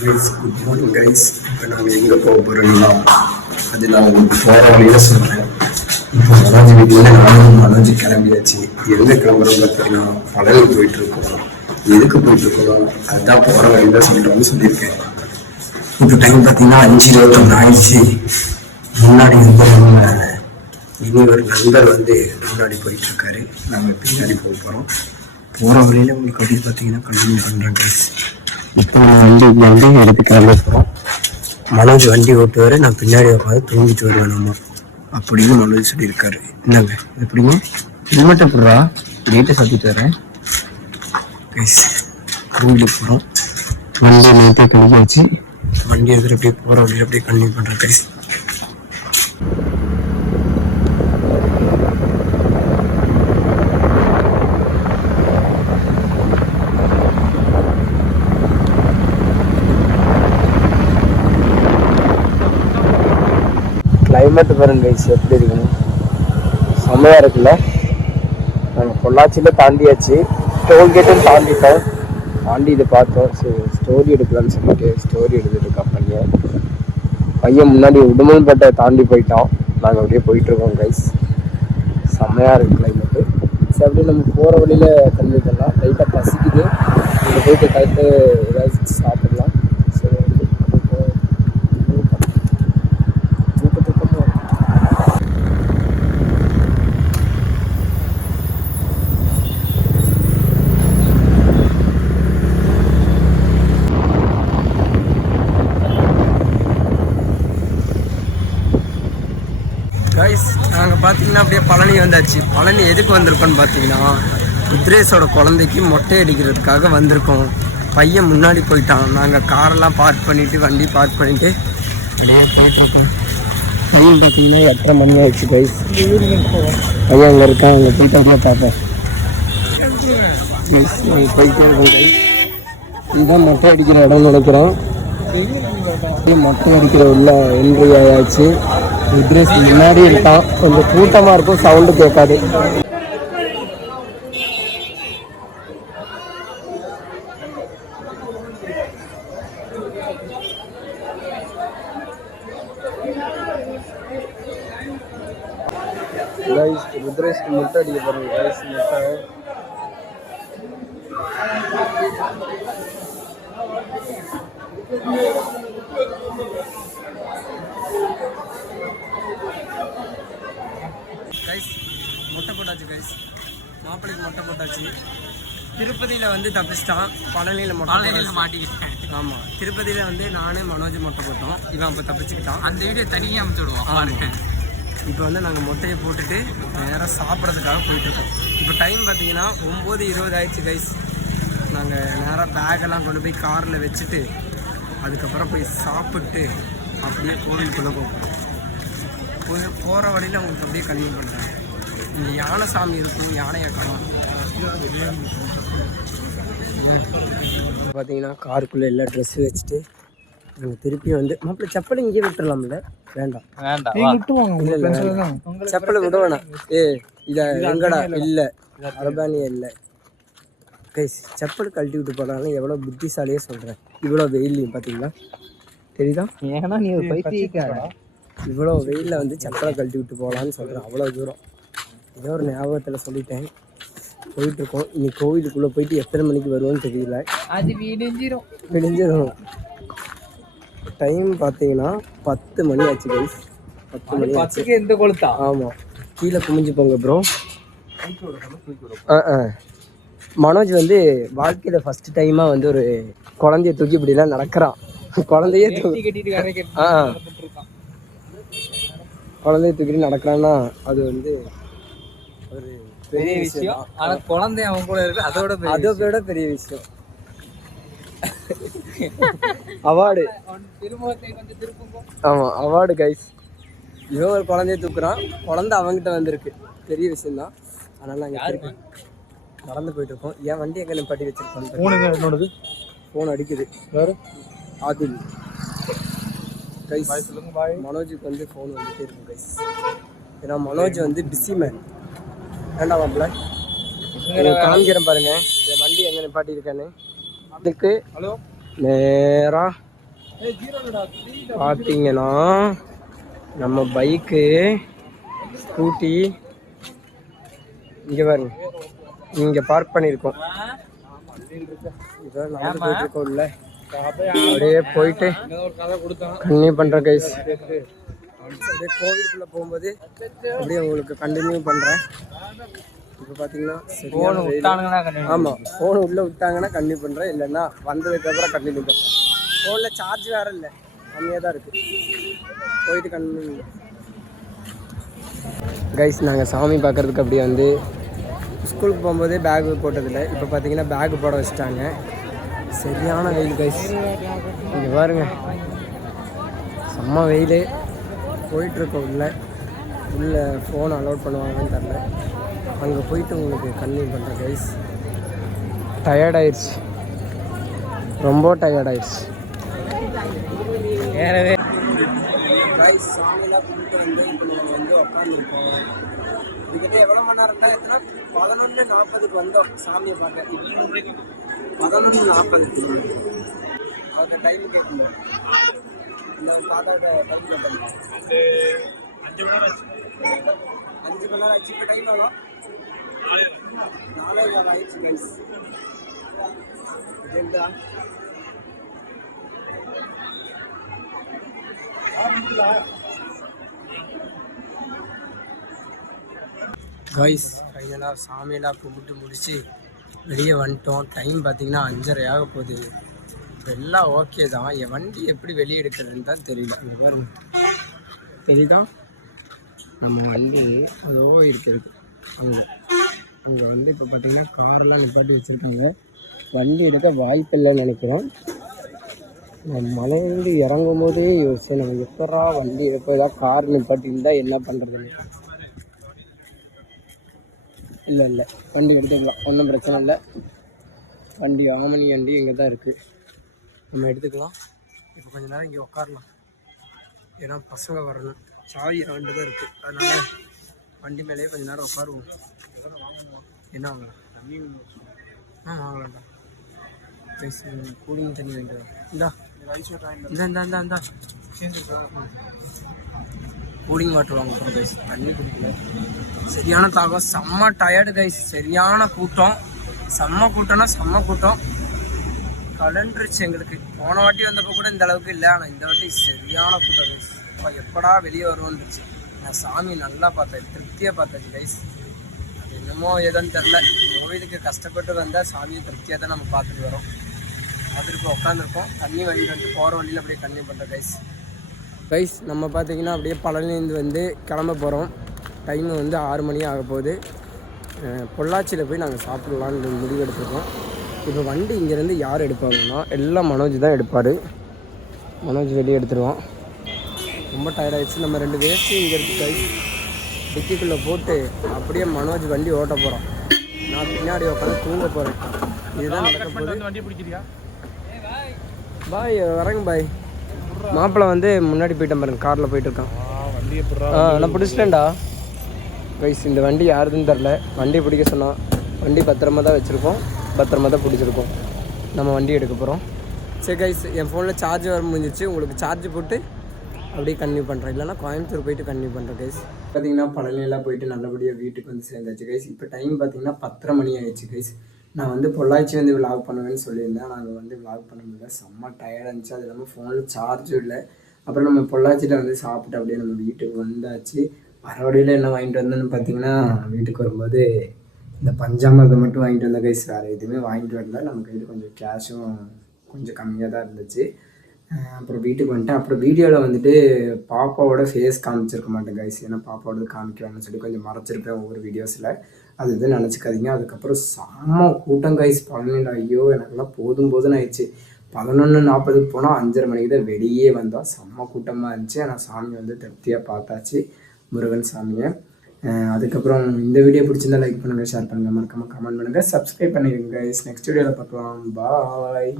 Good morning guys. இப்போ நாங்கள் எங்கே போக போகிறோம்னா அது நான் உங்களுக்கு போகிற வழியில் சொல்கிறேன். இப்போ மனோஜ் வீட்டில் மனோஜ் கிளம்பியாச்சு. எங்கே கிளம்புறோம் பார்த்தீங்கன்னா பழனி போயிட்டுருக்கோம். எதுக்கு போயிட்டுருக்கோம் அதுதான் போகிற வழியில் சொல்கிறோம்னு சொல்லியிருக்கேன். இப்போ டைம் பார்த்தீங்கன்னா 5:21 ஆயிடுச்சு. முன்னாடி வந்து நம்ம இனி ஒரு நண்பர் வந்து முன்னாடி போயிட்டுருக்காரு. நம்ம பின்னாடி போக போகிறோம். போகிற வழியில் உங்களுக்கு அப்படி பார்த்தீங்கன்னா கண்டினியூ பண்ணுறேன் கைஸ். இப்போ நான் வண்டி எடுத்து கிளம்ப போகிறோம். மனோஜ் வண்டி ஓட்டுவார், நான் பின்னாடி உட்காந்து தூங்கிட்டு வருவேன். நம்ம அப்படின்னு மனோஜ் சொல்லியிருக்காரு. என்னங்க எப்படிங்க ஹெல்மெட்டை போடுறா, ரேட்டை சாத்திட்டு வரேன் கைஸ். கோவிலுக்கு போகிறோம். வண்டி நேற்றே கழிச்சாச்சு. வண்டி எடுத்துகிட்டு அப்படியே போகிற வழியில் அப்படியே கண்டினியூ பண்ணுறேன் கைஸ். கிளைமேட் பாருங்க கைஸ் எப்படி இருக்குன்னு. செம்மையாக இருக்குல்ல. நாங்கள் பொள்ளாச்சியில் தாண்டியாச்சு, டோல்கேட்டும் தாண்டிட்டோம். தாண்டி இதை பார்த்தோம். சரி ஸ்டோரி எடுக்கலான்னு சொல்லிட்டு ஸ்டோரி எடுத்துட்டு கம்பெனியை பையன் முன்னாடி உடுமல்பேட்டை தாண்டி போயிட்டோம். நாங்கள் அப்படியே போயிட்டுருக்கோம் கைஸ். செம்மையாக இருக்குது கிளைமேட்டு. சரி அப்படியே நம்ம போகிற வழியில் கன்வே பண்ணலாம். லைட்டாக பசிக்குது, இங்கே போயிட்டு கைட்டு ஏதாச்சும் சாப்பிடலாம். சரி கைஸ், நாங்கள் பார்த்தீங்கன்னா அப்படியே பழனி வந்தாச்சு. பழனி எதுக்கு வந்திருக்கோன்னு பார்த்தீங்கன்னா ருத்ரேஷோட குழந்தைக்கு மொட்டை அடிக்கிறதுக்காக வந்திருக்கோம். பையன் முன்னாடி போயிட்டான். நாங்கள் காரெல்லாம் பார்க் பண்ணிவிட்டு வண்டி பார்க் பண்ணிவிட்டு அப்படியே போயிட்டுருக்கோம். டைம் பார்த்தீங்கன்னா 8:30 மணி ஆயிடுச்சு கைஸ். பையன் அங்கே இருக்கான், அங்கே போயிட்டு அப்படியே பார்ப்பேன் கைஸ். நாங்கள் போயிட்டே இருக்கோம் கைஸ். இதுதான் மொட்டை அடிக்கிற இடம்னு நினைக்கிறோம். மொட்டை அடிக்கிற உள்ள என்ட்ரி ஆயாச்சு. ருத்ரேஷ் முன்னாடி இருக்கான். கொஞ்சம் கூட்டமாக இருக்கும், சவுண்டு கேட்காது. ருத்ரேஷ்க்கு முட்டை அடிக்க போகிறோம் கைஸ். முட்டை கைஸ், மொட்டை போட்டாச்சு கைஸ். மாப்பிள்ளைக்கு மொட்டை போட்டாச்சு. திருப்பதியில் வந்து தப்பிச்சிட்டான், பழனியில் மொட்டை மாட்டிக்கிட்டேன். ஆமாம், திருப்பதியில் வந்து நானே மனோஜ் மொட்டை போட்டோம். இவன் அப்போ தப்பிச்சுக்கிட்டான். அந்த வீடியோ தனியாக அமுச்சு விடுவோம். இப்போ வந்து நாங்கள் மொட்டையை போட்டுட்டு நேராக சாப்பிட்றதுக்காக போயிட்டுருக்கோம். இப்போ டைம் பார்த்தீங்கன்னா 9:20 ஆயிடுச்சு கைஸ். நாங்கள் நேராக பேக்கெல்லாம் கொண்டு போய் காரில் வச்சுட்டு அதுக்கப்புறம் போய் சாப்பிட்டு அப்படியே கோவிலுக்குள்ளே போகிறோம். போகிற வழியில் உங்களுக்கு அப்படியே கன்வியூ பண்ணுறேன். இங்கே யானை சாமி இருக்கும், யானையை காணலாம். பார்த்தீங்கன்னா காருக்குள்ளே எல்லா ட்ரெஸ்ஸு வச்சுட்டு நாங்கள் திருப்பி வந்து மாப்பிள்ளை செப்பல் இங்கே விட்டுடலாம்ல? வேண்டாம் செப்பலை விட வேணாம். இதை எங்கடா இல்லை, அரபானியா இல்லை கைஸ். செப்பல் கழட்டி விட்டு போனாலும் எவ்வளோ புத்திசாலியாக சொல்கிறேன். இவ்வளோ வெயிலையும் பார்த்தீங்களா தெரியுதா? ஏன்னா நீ ஒரு பைத்தியக்கார. இவ்வளோ வெயிலில் வந்து செப்பலை கழட்டி விட்டு போகலான்னு சொல்கிறேன். அவ்வளோ தூரம் ஏதோ ஒரு ஞாபகத்தில் சொல்லிட்டேன். போயிட்டுருக்கோம். இன்னைக்கு கோவிலுக்குள்ளே போயிட்டு எத்தனை மணிக்கு வருவோன்னு தெரியல. அது விடிஞ்சிடும். டைம் பார்த்தீங்கன்னா 10 மணி ஆச்சு கைஸ். 10 மணி ஆச்சு. எந்த கொளுத்தா? ஆமாம், கீழே குமிஞ்சு போங்க ப்ரோ. மனோஜ் வந்து வாழ்க்கையில் ஃபஸ்ட்டு டைமாக வந்து ஒரு குழந்தைய தூக்கி இப்படிலாம் நடக்கிறான். குழந்தைய தூக்கிட்டு நடக்கிறான்னா அது வந்து ஒரு பெரிய விஷயம். ஆனால் குழந்தை அவன் கூட இருக்கு, அதோட பெரிய விஷயம். அவார்டு. ஆமாம், அவார்டு கைஸ். இவன் ஒரு குழந்தைய தூக்குறான், குழந்தை அவங்ககிட்ட வந்திருக்கு, பெரிய விஷயம்தான். அதனால நாங்கள் நடந்து போயிட்டு இருக்கோம். என் வண்டி எங்கே நிப்பாட்டி வச்சிருக்கோம். என்னோடது ஃபோன் அடிக்குது. வேறு ஆதில் கைஸ். மனோஜுக்கு வந்து ஃபோன் வந்துட்டே இருக்கும் கைஸ். ஏன்னா மனோஜ் வந்து பிஸி மேன். வேண்டாம் மாப்பிள்ள, காமிக்கிறேன் பாருங்க என் வண்டி எங்கே நிப்பாட்டி இருக்கேன்னு. அதுக்கு நேராக பார்த்தீங்கன்னா நம்ம பைக்கு ஸ்கூட்டி இங்கே பாருங்க, இங்கே பார்க் பண்ணியிருக்கோம். இதான் நடந்து போயிட்டு இருக்கோம். இல்லை அப்படியே போயிட்டு கண்டினியூ பண்ணுறேன் கைஸ். அப்படியே கோவிலுக்குள்ளே போகும்போது அப்படியே உங்களுக்கு கண்டினியூ பண்ணுறேன். இப்போ பார்த்தீங்கன்னா ஆமாம், ஃபோன் உள்ளே விட்டாங்கன்னா கண்டினியூ பண்ணுறேன், இல்லைன்னா வந்ததுக்கப்புறம் கண்டினியூ பண்ணுறேன். ஃபோனில் சார்ஜ் வேறு இல்லை, கம்மியாக தான் இருக்குது. போயிட்டு கண்டினியூ கைஸ். நாங்கள் சாமி பார்க்குறதுக்கு அப்படியே வந்து ஸ்கூலுக்கு போகும்போதே பேகு போட்டதில்லை. இப்போ பார்த்தீங்கன்னா பேகு போட வச்சுட்டாங்க. சரியான வெயில் கைஸ். இங்கே பாருங்க, செம்ம வெயில். போயிட்டுருக்கோம் உள்ளே ஃபோன் அலோட் பண்ணுவாங்கன்னு தெரில. அங்கே போயிட்டு உங்களுக்கு கன்வியூ பண்ணுறேன் கைஸ். டயர்டாயிடுச்சு, ரொம்ப டயர்டாயிடுச்சு. வேறவே கைஸ் சாமியெல்லாம் கும்பிட்டு வந்து இப்போ நம்ம வந்து உட்காந்துருக்கோம். இதுக்கிட்ட எவ்வளோ மணி நேரம் தான் எத்தனை 11:40க்கு வந்தோம் சாமியை பார்க்க. 11:40 அந்த டைம் கேட்கும்போது பார்த்தா டைம் கேட்பாங்க 5 மணி நேரம் ஆச்சு. இப்போ டைம் ஆகும் 4:15 ஆயிடுச்சு கைஸ். கைஸ் ஃபைனலாக சாமியெல்லாம் கும்பிட்டு முடிச்சு வெளியே வந்துட்டோம். டைம் பார்த்தீங்கன்னா 5:30 ஆக போகுது. இப்போ எல்லாம் ஓகே தான். என் வண்டி எப்படி வெளியே எடுக்கிறதுன்னு தான் தெரியல. அந்த பாருங்க, தெரியுதா நம்ம வண்டி அதோ இருக்கிறது அங்கே வந்து இப்போ பார்த்தீங்கன்னா காரெல்லாம் நிப்பாட்டி வச்சுருக்காங்க. வண்டி எடுக்க வாய்ப்பில்லைன்னு நினைக்கிறேன். நான் மலையிலேருந்து இறங்கும் போதே யோசிச்சேன், நம்ம எப்படா வண்டி எடுப்போம், ஏதாவது கார் நிப்பாட்டி இருந்தால் என்ன பண்ணுறதுன்னு. இல்லை வண்டி எடுத்துக்கலாம், ஒன்றும் பிரச்சனை இல்லை. வண்டி ஆமணி வண்டி இங்கே தான் இருக்குது, நம்ம எடுத்துக்கலாம். இப்போ கொஞ்சம் நேரம் இங்கே உட்காரலாம், ஏன்னா பசங்க வரணும். சாவி ரெண்டு தான் இருக்குது, அதனால் வண்டி மேலேயே கொஞ்சம் நேரம் உட்காருவோம். என்ன வாங்கலாம்? வாங்கலாம்டா. கூலிங் தண்ணி வாங்கிட்டு இந்தா இந்தா கூலிங் வாட்டர் வாங்க போகிறோம் கைஸ். தண்ணி குடிக்கல, சரியான தாகம், செம்ம டயர்டு கைஸ். சரியான கூட்டம், செம்ம கூட்டம் கலண்டுருச்சு எங்களுக்கு. போன வாட்டி வந்தப்போ கூட இந்த அளவுக்கு இல்லை, ஆனால் இந்த வாட்டி சரியான கூட்டம் கைஸ். எப்படா வெளியே வருவோன்னுச்சு. நான் சாமி நல்லா பார்த்தேன், திருப்தியாக பார்த்தாச்சு கைஸ். அது என்னமோ ஏதோன்னு தெரில, கோவிலுக்கு கஷ்டப்பட்டு வந்தால் சாமியை திருப்தியாக தான் நம்ம பார்த்துட்டு வரோம். பார்த்துட்டு இப்போ உட்காந்துருக்கோம். தண்ணி வண்டி வந்து போகிற வண்டியில் அப்படியே கன்னியூ பண்ணுறோம் கைஸ். நம்ம பார்த்தீங்கன்னா அப்படியே பழனிலேருந்து வந்து கிளம்ப போகிறோம். டைமு வந்து 6 மணி ஆக போகுது. பொள்ளாச்சியில் போய் நாங்கள் சாப்பிட்லான்னு முடிவு எடுத்துருக்கோம். இப்போ வண்டி இங்கேருந்து யார் எடுப்பாங்கன்னா எல்லாம் மனோஜ் தான் எடுப்பார். மனோஜ் வெளியே எடுத்துருவான். ரொம்ப டயர்டாகிடுச்சு. நம்ம 2 வேஸ்ட்டு இங்கே இருக்குது கைஸ். டிக்கிக்குள்ளே போட்டு அப்படியே மனோஜ் வண்டி ஓட்ட போகிறோம். நான் பின்னாடி உட்காந்து தூங்க போகிறேன். இதுதான் நடக்க போகுது. வண்டி பிடிக்கிறியா பாய்? வரேங்க பாய். மாப்பிள்ளை வந்து முன்னாடி போயிட்டேன் பாருங்க, காரில் போயிட்டுருக்கான். நான் பிடிச்சிட்டேன்டா கைஸ். இந்த வண்டி யாருதுன்னு தெரில, வண்டி பிடிக்க சொன்னான். வண்டி பத்திரமா தான் வச்சுருக்கோம், பத்திரமா தான் பிடிச்சிருக்கோம். நம்ம வண்டி எடுக்க போகிறோம். சரி கைஸ், என் ஃபோனில் சார்ஜ் வர முடிஞ்சிச்சு. உங்களுக்கு சார்ஜ் போட்டு அப்படியே கன்டினியூ பண்ணுறேன், இல்லைனா கோயம்புத்தூர் போயிட்டு கன்டினியூ பண்ணுறேன் கைஸ். பார்த்தீங்கன்னா பழனியெல்லாம் போயிட்டு நல்லபடியாக வீட்டுக்கு வந்து சேர்ந்தாச்சு கைஸ். இப்போ டைம் பார்த்தீங்கன்னா 10:30 மணி ஆயிடுச்சு கைஸ். நான் வந்து பொள்ளாச்சி வந்து விளாக் பண்ணுவேன்னு சொல்லியிருந்தேன். நாங்கள் வந்து விளாக் பண்ண முடியல, செம்ம டயர்டாக இருந்துச்சு. அது இல்லாமல் ஃபோனில் சார்ஜும் இல்லை. அப்புறம் நம்ம பொள்ளாச்சியில் வந்து சாப்பிட்டு அப்படியே நம்ம வீட்டுக்கு வந்தாச்சு. வரோடையில் என்ன வாங்கிட்டு வந்தேன்னு பார்த்தீங்கன்னா, வீட்டுக்கு வரும்போது இந்த பஞ்சாமிரதம் மட்டும் வாங்கிட்டு வந்த கைஸ். வேறு எதுவுமே வாங்கிட்டு வரல. நம்ம கையில் கொஞ்சம் கேஷும் கொஞ்சம் கம்மியாக தான் இருந்துச்சு. அப்புறம் வீட்டுக்கு வந்துட்டேன். அப்புறம் வீடியோவில் வந்துட்டு பாப்பாவோட ஃபேஸ் காமிச்சிருக்க மாட்டேன் கைஸ், ஏன்னா பாப்பாவோட காமிக்கிறாங்கன்னு சொல்லி கொஞ்சம் மறைச்சிருப்பேன் ஒவ்வொரு வீடியோஸில். அது இது நினச்சிக்காதீங்க. அதுக்கப்புறம் செம்ம கூட்டம் கைஸ் பழனியில். ஐயோ எனக்கெல்லாம் போதும்னு ஆயிடுச்சு. 11:40க்கு போனால் 5:30 மணிக்கு தான் வெளியே வந்தோம். செம்ம கூட்டமாக இருந்துச்சு. ஆனால் சாமி வந்து திருப்தியாக பார்த்தாச்சு, முருகன் சாமியை. அதுக்கப்புறம் இந்த வீடியோ பிடிச்சிருந்தா லைக் பண்ணுங்கள், ஷேர் பண்ணுங்கள், மறக்காமல் கமெண்ட் பண்ணுங்கள், சப்ஸ்கிரைப் பண்ணிடுங்க கைஸ். நெக்ஸ்ட் வீடியோவில் பார்க்கலாம். பாய்.